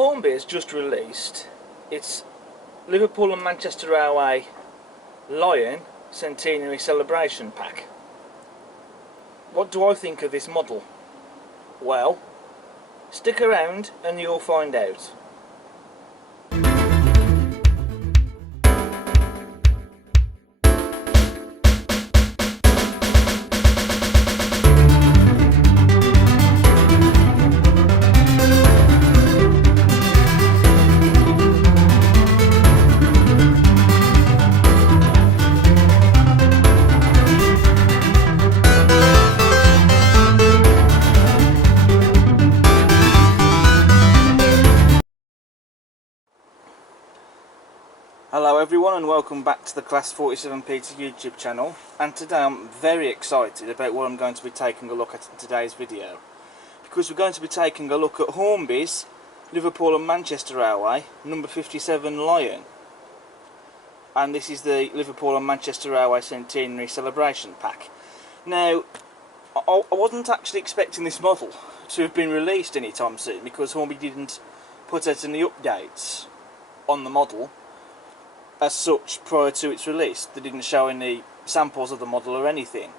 Hornby has just released its Liverpool and Manchester Railway Lion Centenary Celebration Pack. What do I think of this model? Well, stick around and you'll find out. Hello everyone and welcome back to the Class 47 Peter YouTube channel, and today I'm very excited about what I'm going to be taking a look at in today's video, because we're going to be taking a look at Hornby's Liverpool and Manchester Railway number 57 Lion, and this is the Liverpool and Manchester Railway Centenary Celebration Pack. Now I wasn't actually expecting this model to have been released anytime soon, because Hornby didn't put out any updates on the model as such prior to its release. They didn't show any samples of the model or anything,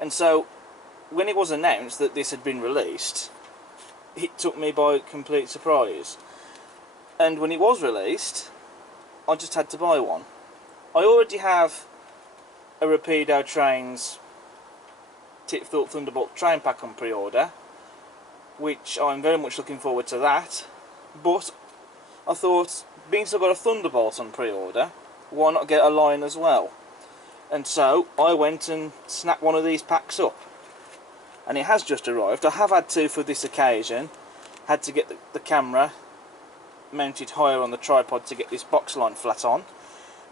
and so when it was announced that this had been released, it took me by complete surprise. And when it was released, I just had to buy one. I already have a Rapido Trains Tip-Thought Thunderbolt train pack on pre-order, which I'm very much looking forward to that, but I thought, being still got a Thunderbolt on pre-order, why not get a Lion as well? And so I went and snapped one of these packs up, and it has just arrived. I have had to, for this occasion, had to get the camera mounted higher on the tripod to get this box line flat on,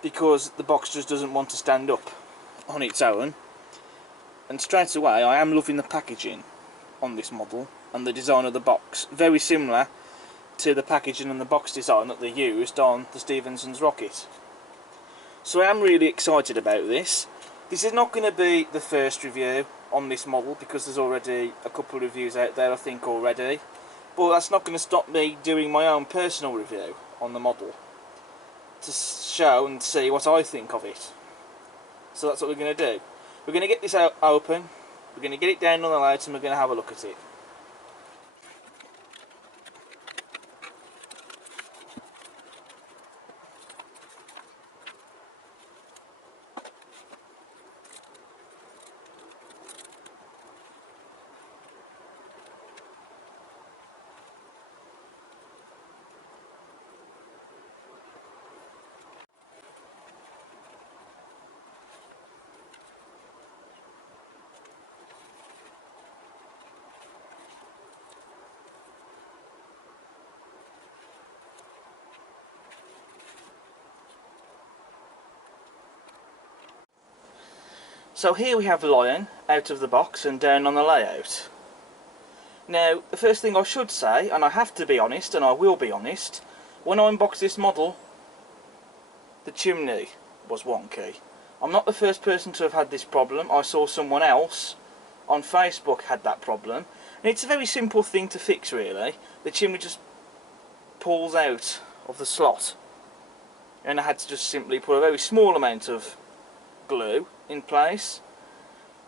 because the box just doesn't want to stand up on its own. And straight away I am loving the packaging on this model and the design of the box, very similar to the packaging and the box design that they used on the Stephenson's rocket. So I am really excited about this. This is not going to be the first review on this model, because there's already a couple of reviews out there I think already, but that's not going to stop me doing my own personal review on the model to show and see what I think of it. So that's what we're going to do. We're going to get this out open, we're going to get it down on the light, and we're going to have a look at it. So here we have Lion out of the box and down on the layout. Now the first thing I should say, and I have to be honest and I will be honest, when I unboxed this model, the chimney was wonky. I'm not the first person to have had this problem. I saw someone else on Facebook had that problem, and it's a very simple thing to fix really. The chimney just pulls out of the slot, and I had to just simply put a very small amount of glue in place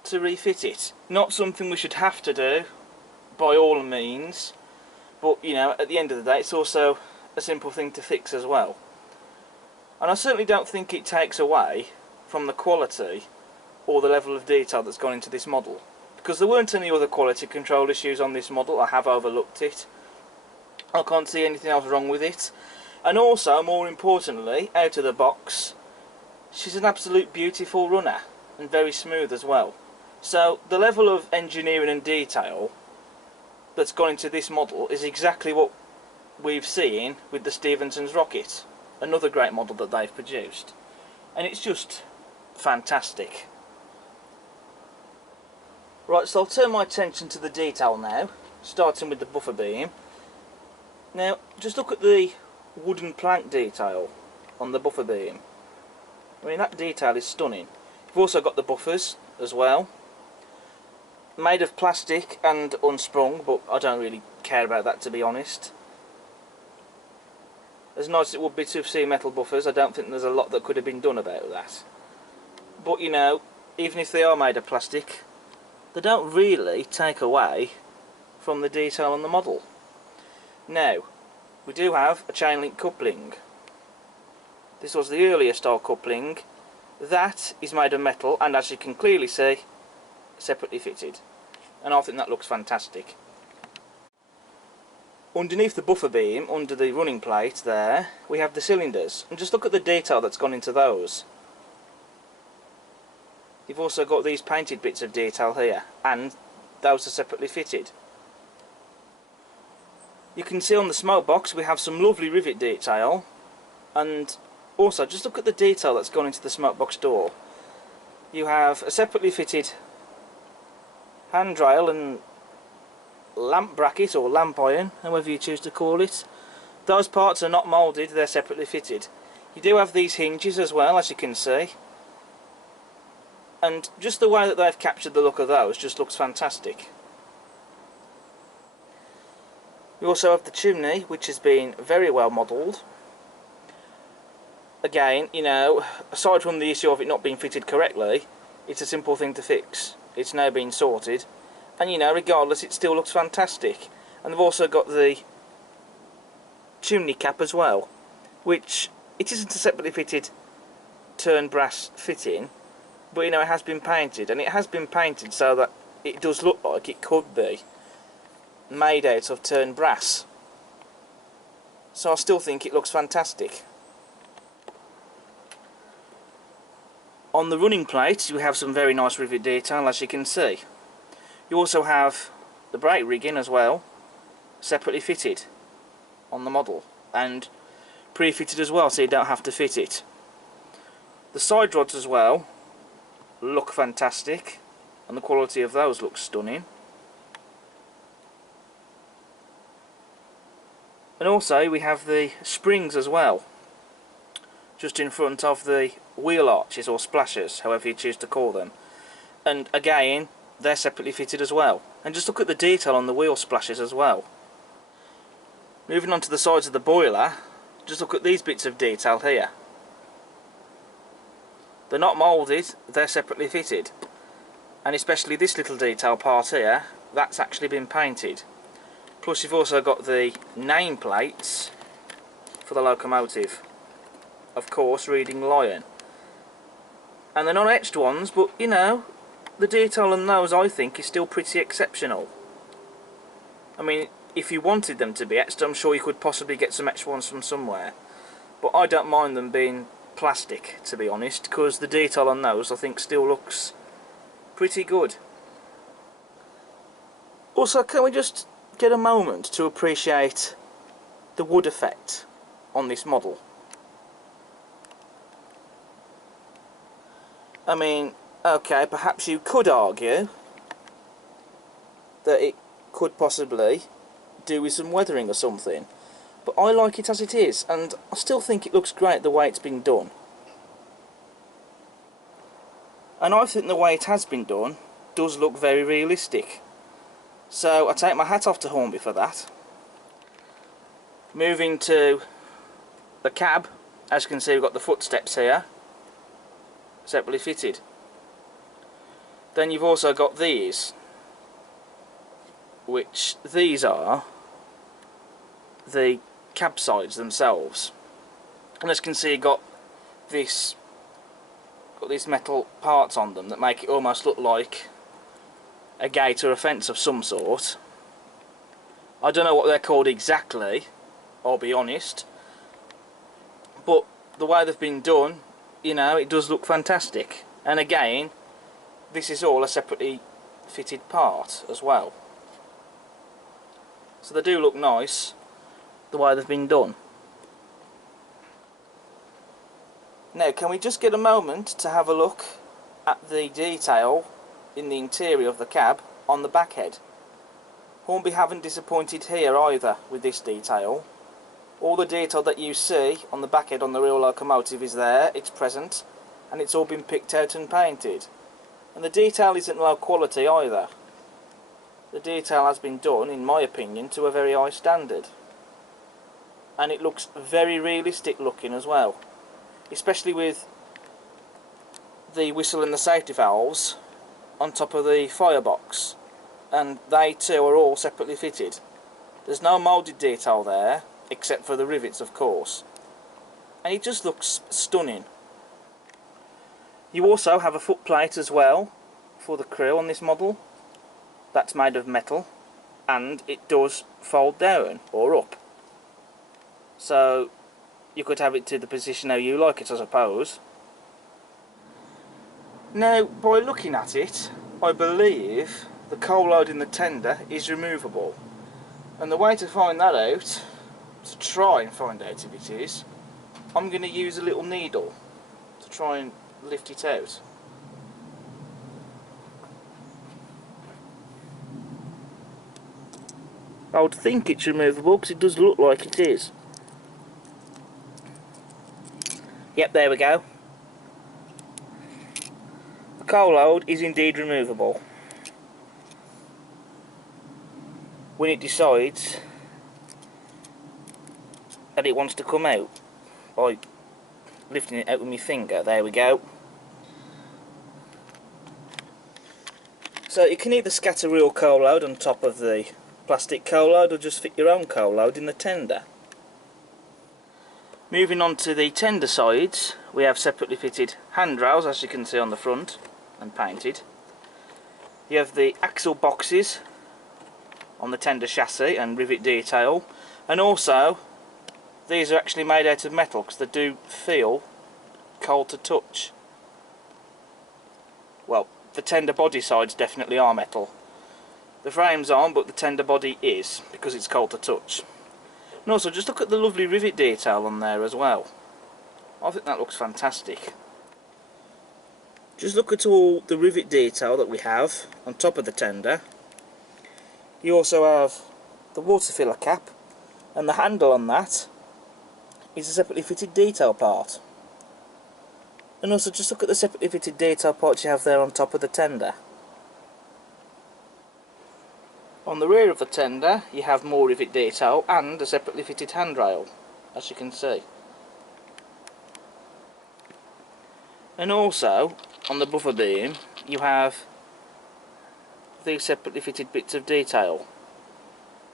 to refit it. Not something we should have to do by all means, but you know, at the end of the day it's also a simple thing to fix as well. And I certainly don't think it takes away from the quality or the level of detail that's gone into this model, because there weren't any other quality control issues on this model. I have overlooked it. I can't see anything else wrong with it, and also more importantly, out of the box, she's an absolute beautiful runner and very smooth as well. So the level of engineering and detail that's gone into this model is exactly what we've seen with the Stephenson's rocket, another great model that they've produced, and it's just fantastic. Right, so I'll turn my attention to the detail now, starting with the buffer beam. Now just look at the wooden plank detail on the buffer beam. I mean, that detail is stunning. You've also got the buffers as well, made of plastic and unsprung, but I don't really care about that, to be honest. As nice as it would be to see metal buffers, I don't think there's a lot that could have been done about that. But you know, even if they are made of plastic, they don't really take away from the detail on the model. Now, we do have a chain link coupling. This was the earlier style coupling. That is made of metal, and as you can clearly see, separately fitted. And I think that looks fantastic. Underneath the buffer beam, under the running plate there, we have the cylinders. And just look at the detail that's gone into those. You've also got these painted bits of detail here, and those are separately fitted. You can see on the smoke box we have some lovely rivet detail, and also just look at the detail that's gone into the smoke box door. You have a separately fitted handrail and lamp bracket, or lamp iron, however you choose to call it. Those parts are not moulded, they're separately fitted. You do have these hinges as well, as you can see, and just the way that they've captured the look of those just looks fantastic. You also have the chimney, which has been very well modelled. Again, you know, aside from the issue of it not being fitted correctly, it's a simple thing to fix. It's now been sorted, and you know, regardless, it still looks fantastic. And they've also got the chimney cap as well, which it isn't a separately fitted turn brass fitting, but you know, it has been painted, and it has been painted so that it does look like it could be made out of turn brass. So I still think it looks fantastic. On the running plate you have some very nice rivet detail, as you can see. You also have the brake rigging as well, separately fitted on the model, and pre-fitted as well, so you don't have to fit it. The side rods as well look fantastic, and the quality of those looks stunning. And also we have the springs as well, just in front of the wheel arches or splashers, however you choose to call them. And again, they're separately fitted as well. And just look at the detail on the wheel splashes as well. Moving on to the sides of the boiler, just look at these bits of detail here. They're not moulded, they're separately fitted. And especially this little detail part here, that's actually been painted. Plus you've also got the name plates for the locomotive. Of course, reading Lion. And they're not etched ones, but you know, the detail on those I think is still pretty exceptional. I mean, if you wanted them to be etched, I'm sure you could possibly get some etched ones from somewhere. But I don't mind them being plastic, to be honest, because the detail on those I think still looks pretty good. Also, can we just get a moment to appreciate the wood effect on this model? I mean, okay, perhaps you could argue that it could possibly do with some weathering or something, but I like it as it is, and I still think it looks great the way it's been done. And I think the way it has been done does look very realistic. So I take my hat off to Hornby for that. Moving to the cab, as you can see we've got the footsteps here, separately fitted. Then you've also got these, which these are the cab sides themselves. And as you can see you've got these metal parts on them that make it almost look like a gate or a fence of some sort. I don't know what they're called exactly, I'll be honest, but the way they've been done, you know, it does look fantastic. And again, this is all a separately fitted part as well, so they do look nice the way they've been done. Now, can we just get a moment to have a look at the detail in the interior of the cab on the back head? Hornby haven't disappointed here either with this detail. All the detail that you see on the back head on the real locomotive is there, it's present, and it's all been picked out and painted. And the detail isn't low quality either. The detail has been done, in my opinion, to a very high standard. and it looks very realistic looking as well, especially with the whistle and the safety valves on top of the firebox, and they too are all separately fitted. There's no moulded detail there except for the rivets, of course, and it just looks stunning. You also have a footplate as well for the crew on this model. That's made of metal, and it does fold down or up, so you could have it to the position how you like it, I suppose. Now, by looking at it, I believe the coal load in the tender is removable, and the way to find that out, to try and find out if it is, I'm going to use a little needle to try and lift it out. I would think it's removable because it does look like it is. Yep, there we go. The coal load is indeed removable when it decides that it wants to come out by lifting it out with my finger. There we go. So you can either scatter real coal load on top of the plastic coal load or just fit your own coal load in the tender. Moving on to the tender sides, we have separately fitted handrails, as you can see on the front, and painted. You have the axle boxes on the tender chassis and rivet detail, and also these are actually made out of metal because they do feel cold to touch. Well, the tender body sides definitely are metal. The frames aren't, but the tender body is, because it's cold to touch. And also, just look at the lovely rivet detail on there as well. I think that looks fantastic. Just look at all the rivet detail that we have on top of the tender. You also have the water filler cap, and the handle on that is a separately fitted detail part. And also, just look at the separately fitted detail parts you have there on top of the tender. On the rear of the tender you have more rivet detail and a separately fitted handrail, as you can see. And also on the buffer beam you have these separately fitted bits of detail,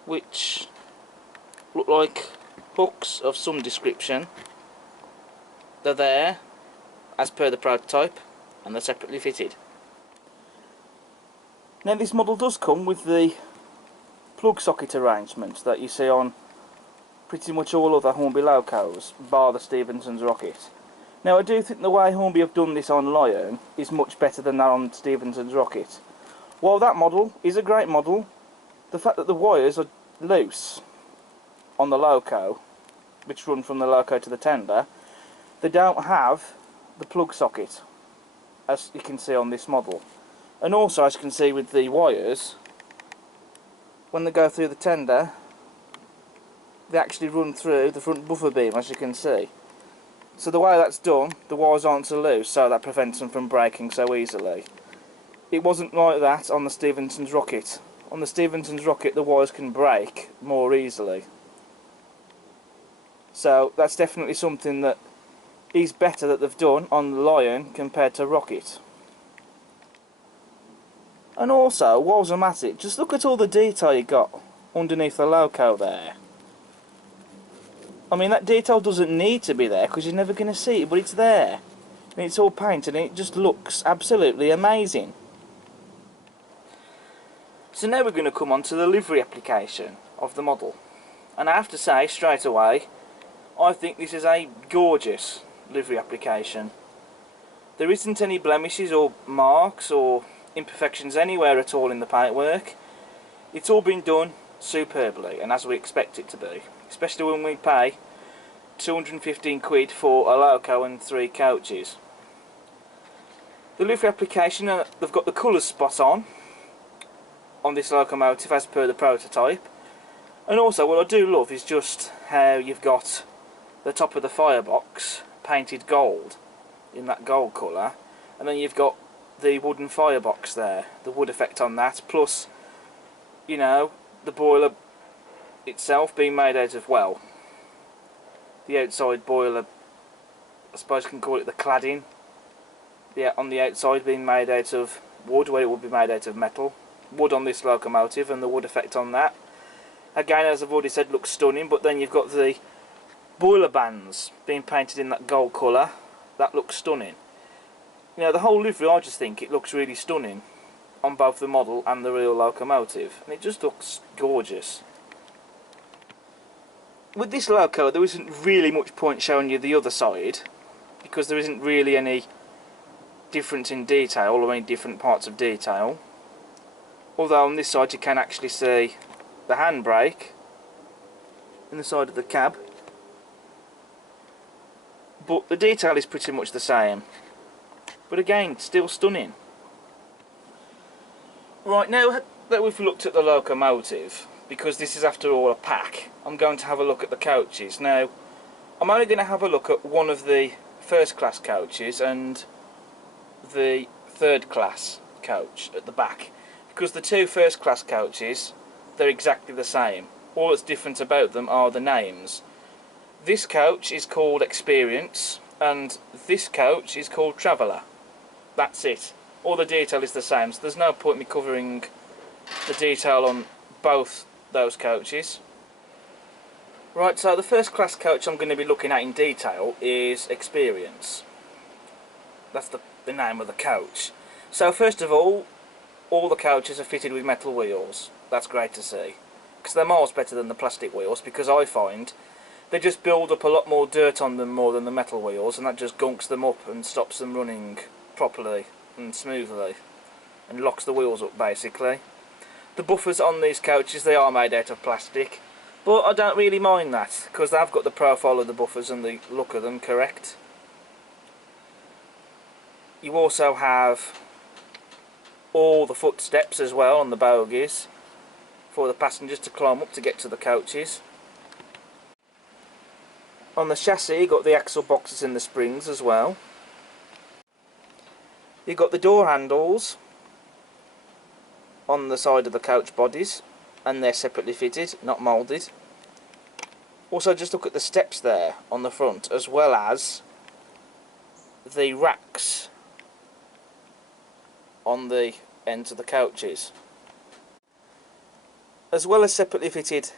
which look like hooks of some description. They're there as per the prototype and they're separately fitted. Now this model does come with the plug socket arrangement that you see on pretty much all other Hornby locos, bar the Stephenson's rocket. Now I do think the way Hornby have done this on Lion is much better than that on Stephenson's rocket. While that model is a great model, the fact that the wires are loose on the loco, which run from the loco to the tender, they don't have the plug socket, as you can see on this model. And also, as you can see with the wires, when they go through the tender, they actually run through the front buffer beam, as you can see. So the way that's done, the wires aren't so loose, so that prevents them from breaking so easily. It wasn't like that on the Stephenson's rocket. On the Stephenson's rocket the wires can break more easily. So that's definitely something that is better that they've done on the Lion compared to rocket. And also, whilst I'm at it, just look at all the detail you got underneath the loco there. I mean, that detail doesn't need to be there because you're never going to see it, but it's there. And it's all painted and it just looks absolutely amazing. So now we're going to come on to the livery application of the model. And I have to say straight away, I think this is a gorgeous livery application. There isn't any blemishes or marks or imperfections anywhere at all in the paintwork. It's all been done superbly and as we expect it to be, especially when we pay 215 quid for a loco and 3 coaches. The livery application, they've got the colours spot on this locomotive as per the prototype, and also what I do love is just how you've got the top of the firebox painted gold in that gold colour, and then you've got the wooden firebox there, the wood effect on that, plus, you know, the boiler itself being made out of, well, the outside boiler, I suppose you can call it the cladding, on the outside being made out of wood where it would be made out of metal. Wood on this locomotive and the wood effect on that. Again, as I've already said, looks stunning, but then you've got the boiler bands being painted in that gold colour. That looks stunning. You know, the whole livery, I just think it looks really stunning on both the model and the real locomotive, and it just looks gorgeous. With this loco, there isn't really much point showing you the other side, because there isn't really any difference in detail, or any different parts of detail. Although on this side you can actually see the handbrake in the side of the cab, but the detail is pretty much the same. But again, still stunning. Right, now that we've looked at the locomotive, because this is after all a pack, I'm going to have a look at the coaches. Now, I'm only going to have a look at one of the first class coaches and the third class coach at the back, because the two first class coaches, they're exactly the same. All that's different about them are the names. This coach is called Experience and this coach is called Traveller. That's it. All the detail is the same, so there's no point in me covering the detail on both those coaches. Right, so the first class coach I'm going to be looking at in detail is Experience. That's the name of the coach. So first of all the coaches are fitted with metal wheels. That's great to see, because they're miles better than the plastic wheels, because I find they just build up a lot more dirt on them more than the metal wheels, and that just gunks them up and stops them running properly and smoothly and locks the wheels up basically. The buffers on these coaches, they are made out of plastic, but I don't really mind that, because they've got the profile of the buffers and the look of them correct. You also have all the footsteps as well on the bogies for the passengers to climb up to get to the coaches. On the chassis you've got the axle boxes and the springs as well. You've got the door handles on the side of the coach bodies, and they're separately fitted, not moulded. Also, just look at the steps there on the front, as well as the racks on the ends of the coaches. As well as separately fitted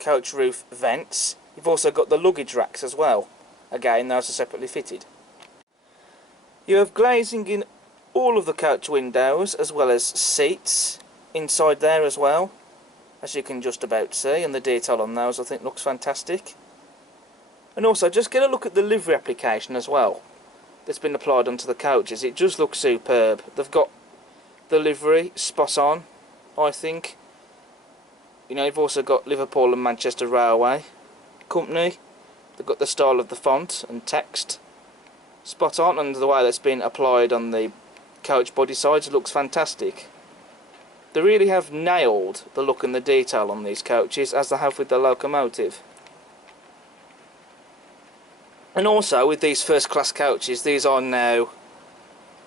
coach roof vents, you've also got the luggage racks as well. Again, those are separately fitted. You have glazing in all of the coach windows, as well as seats inside there as well, as you can just about see, and the detail on those I think looks fantastic. And also just get a look at the livery application as well that's been applied onto the coaches. It just looks superb. They've got the livery spot on, I think. You know, you've also got Liverpool and Manchester Railway Company. They've got the style of the font and text spot on, and the way that's been applied on the coach body sides looks fantastic. They really have nailed the look and the detail on these coaches, as they have with the locomotive. And also with these first class coaches, these are now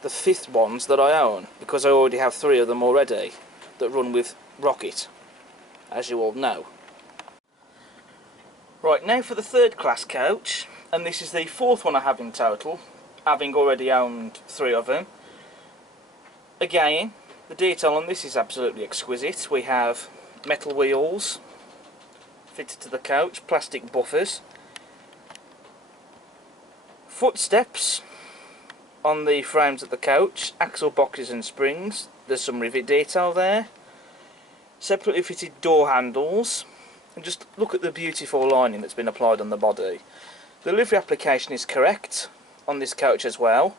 the 5th ones that I own, because I already have 3 of them already that run with rocket, as you all know. Right, now for the 3rd class coach, and this is the 4th one I have in total, having already owned 3 of them. Again, the detail on this is absolutely exquisite. We have metal wheels fitted to the coach, plastic buffers, footsteps on the frames of the coach, axle boxes and springs. There's some rivet detail there. Separately fitted door handles, and just look at the beautiful lining that's been applied on the body. The livery application is correct on this coach as well.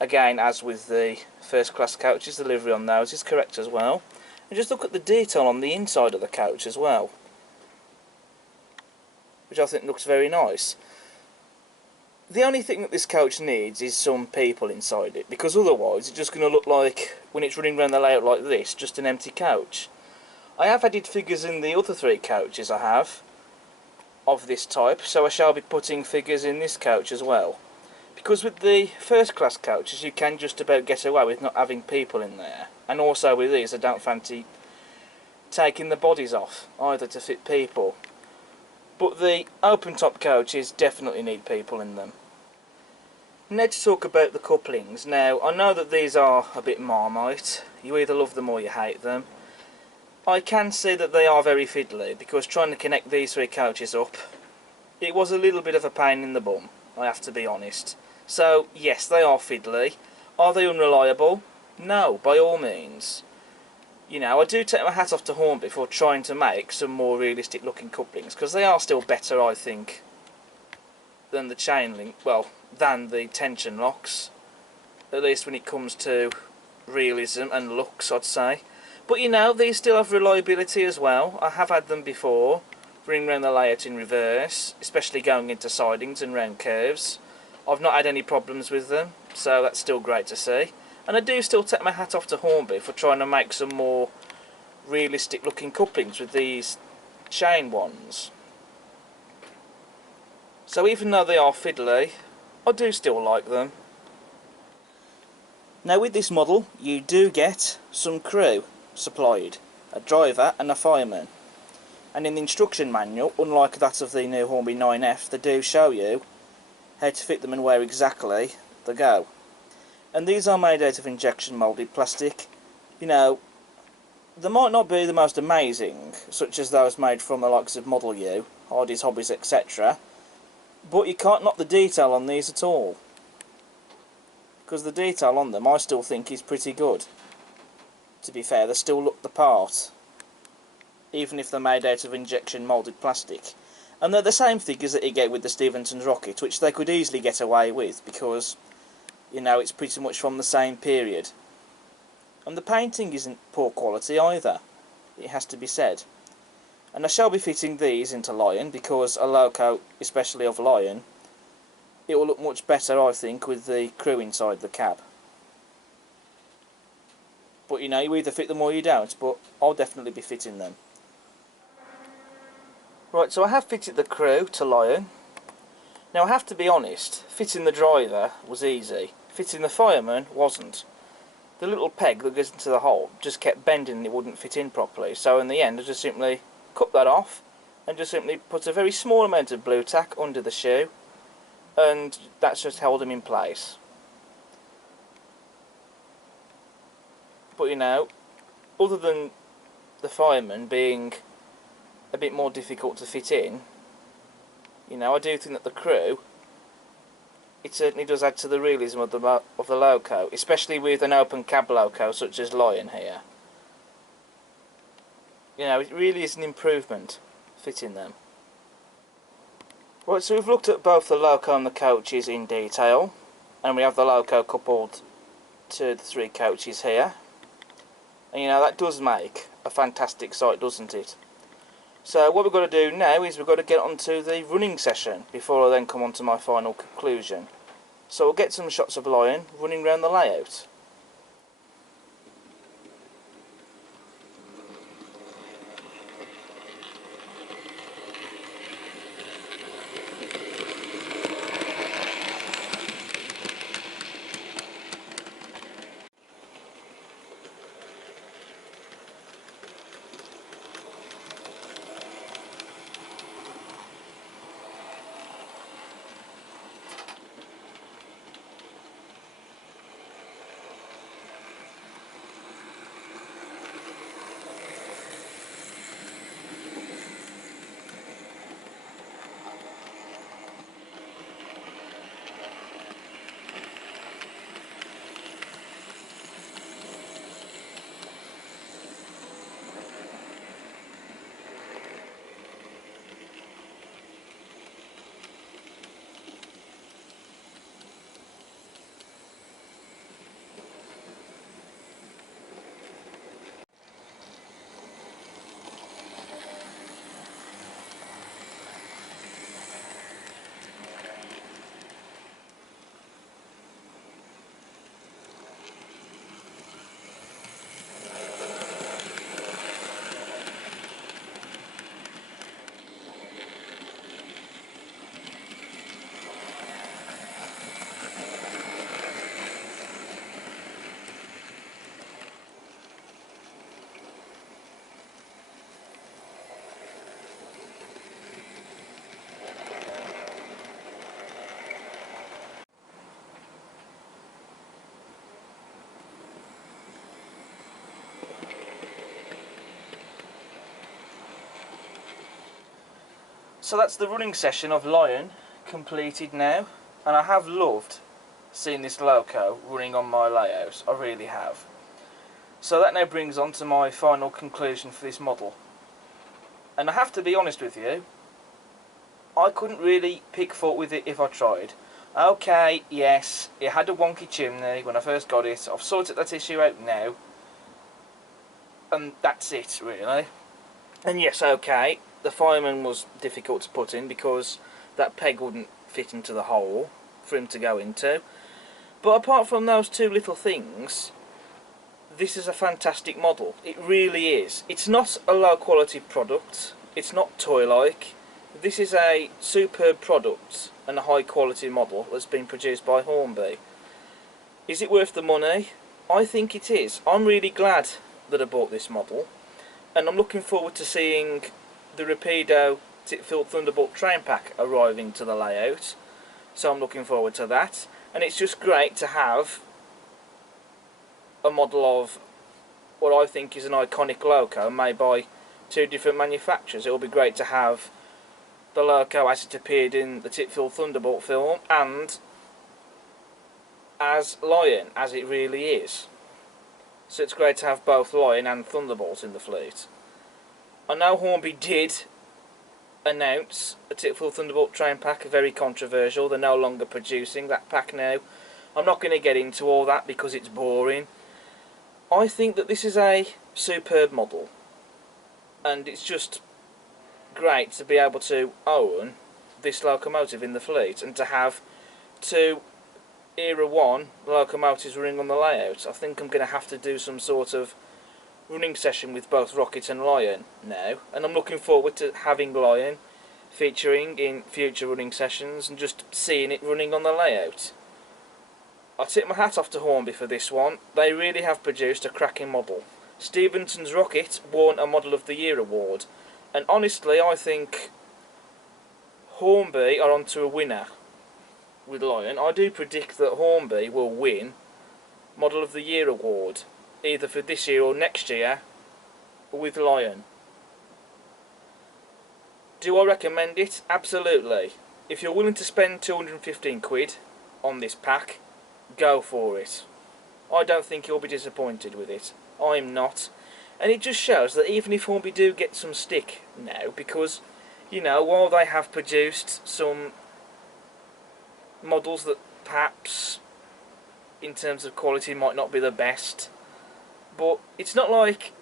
Again, as with the first class coaches, the livery on those is correct as well. And just look at the detail on the inside of the coach as well, which I think looks very nice. The only thing that this coach needs is some people inside it, because otherwise it's just going to look like, when it's running around the layout like this, just an empty coach. I have added figures in the other 3 coaches I have of this type, so I shall be putting figures in this coach as well. Because with the first class coaches you can just about get away with not having people in there, and also with these I don't fancy taking the bodies off either to fit people. but the open top coaches definitely need people in them. Now to talk about the couplings. Now I know that these are a bit Marmite, you either love them or you hate them. I can see that they are very fiddly, because trying to connect these three coaches up, it was a little bit of a pain in the bum, I have to be honest. So yes, they are fiddly. Are they unreliable? No, by all means. You know, I do take my hat off to Hornby for trying to make some more realistic looking couplings, because they are still better, I think, than the chain link, well, than the tension locks, at least when it comes to realism and looks, I'd say. But you know, these still have reliability as well. I have had them before, running around the layout in reverse, especially going into sidings and round curves. I've not had any problems with them, so that's still great to see. And I do still take my hat off to Hornby for trying to make some more realistic looking couplings with these chain ones. So even though they are fiddly, I do still like them. Now with this model you do get some crew supplied, a driver and a fireman. And in the instruction manual, unlike that of the new Hornby 9F, they do show you how to fit them and where exactly they go. And these are made out of injection moulded plastic. You know, they might not be the most amazing, such as those made from the likes of Model U, Hardy's Hobbies, etc. But you can't knock the detail on these at all, because the detail on them I still think is pretty good. To be fair, they still look the part, even if they're made out of injection moulded plastic. And they're the same figures that you get with the Stephenson's rocket, which they could easily get away with, because, you know, it's pretty much from the same period. And the painting isn't poor quality either, it has to be said. And I shall be fitting these into Lion, because a loco, especially of Lion, it will look much better, I think, with the crew inside the cab. But you know, you either fit them or you don't, but I'll definitely be fitting them. Right, so I have fitted the crew to Lion. Now I have to be honest, fitting the driver was easy. Fitting the fireman wasn't. The little peg that goes into the hole just kept bending and it wouldn't fit in properly. So in the end I just simply cut that off and just simply put a very small amount of blue tack under the shoe, and that's just held him in place. But you know, other than the fireman being a bit more difficult to fit in, you know, I do think that the crew, it certainly does add to the realism of the loco, especially with an open cab loco such as Lion here. You know, it really is an improvement fitting them. Right, so we've looked at both the loco and the coaches in detail, and we have the loco coupled to the three coaches here. And you know, that does make a fantastic sight, doesn't it? So what we've got to do now is we've got to get onto the running session before I then come on to my final conclusion. So we'll get some shots of Lion running around the layout. So that's the running session of Lion completed now, and I have loved seeing this loco running on my layout, I really have. So that now brings on to my final conclusion for this model. And I have to be honest with you, I couldn't really pick fault with it if I tried. Okay, yes, it had a wonky chimney when I first got it. I've sorted that issue out now, and that's it really. And yes, okay, the fireman was difficult to put in because that peg wouldn't fit into the hole for him to go into. But apart from those two little things, this is a fantastic model. It really is. It's not a low quality product, it's not toy-like. This is a superb product and a high quality model that's been produced by Hornby. Is it worth the money? I think it is. I'm really glad that I bought this model, and I'm looking forward to seeing the Rapido tip-filled Thunderbolt train pack arriving to the layout, so I'm looking forward to that. And it's just great to have a model of what I think is an iconic loco made by two different manufacturers. It will be great to have the loco as it appeared in the tip-filled Thunderbolt film, and as Lion, as it really is. So it's great to have both Lion and Thunderbolt in the fleet. I know Hornby did announce a tip-filled Thunderbolt train pack, very controversial. They're no longer producing that pack now. I'm not going to get into all that because it's boring. I think that this is a superb model, and it's just great to be able to own this locomotive in the fleet and to have two Era 1 locomotives running on the layout. I think I'm going to have to do some sort of running session with both Rocket and Lion now, and I'm looking forward to having Lion featuring in future running sessions and just seeing it running on the layout. I tip my hat off to Hornby for this one. They really have produced a cracking model. Stevenson's Rocket won a Model of the Year award, and honestly I think Hornby are onto a winner with Lion. I do predict that Hornby will win Model of the Year award, either for this year or next year, with Lion. Do I recommend it? Absolutely. If you're willing to spend 215 quid on this pack, go for it. I don't think you'll be disappointed with it. I'm not. And it just shows that even if Hornby do get some stick now, because, you know, while they have produced some models that perhaps in terms of quality might not be the best, but it's not like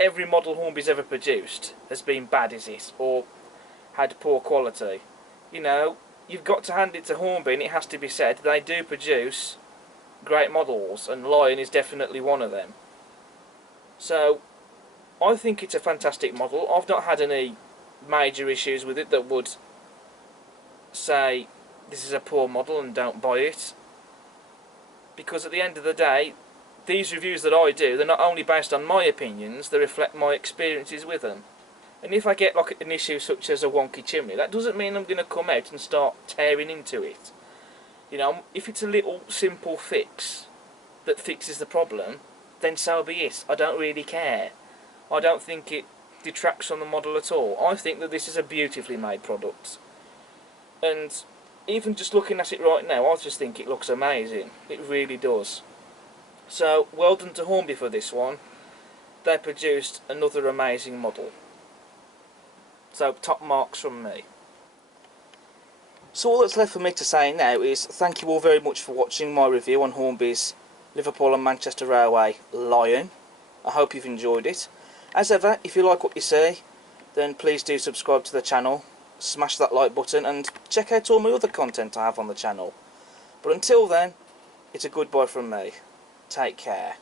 every model Hornby's ever produced has been bad, is it? Or had poor quality. You know, you've got to hand it to Hornby, and it has to be said, they do produce great models, and Lion is definitely one of them. So I think it's a fantastic model. I've not had any major issues with it that would say this is a poor model and don't buy it, because at the end of the day, these reviews that I do, they're not only based on my opinions, they reflect my experiences with them. And if I get like an issue such as a wonky chimney, that doesn't mean I'm going to come out and start tearing into it. You know, if it's a little simple fix that fixes the problem, then so be it. I don't really care. I don't think it detracts from the model at all. I think that this is a beautifully made product, and even just looking at it right now, I just think it looks amazing. It really does. So well done to Hornby for this one. They produced another amazing model. So top marks from me. So all that's left for me to say now is thank you all very much for watching my review on Hornby's Liverpool and Manchester Railway Lion. I hope you've enjoyed it. As ever, if you like what you see, then please do subscribe to the channel, smash that like button, and check out all my other content I have on the channel. But until then, it's a goodbye from me. Take care.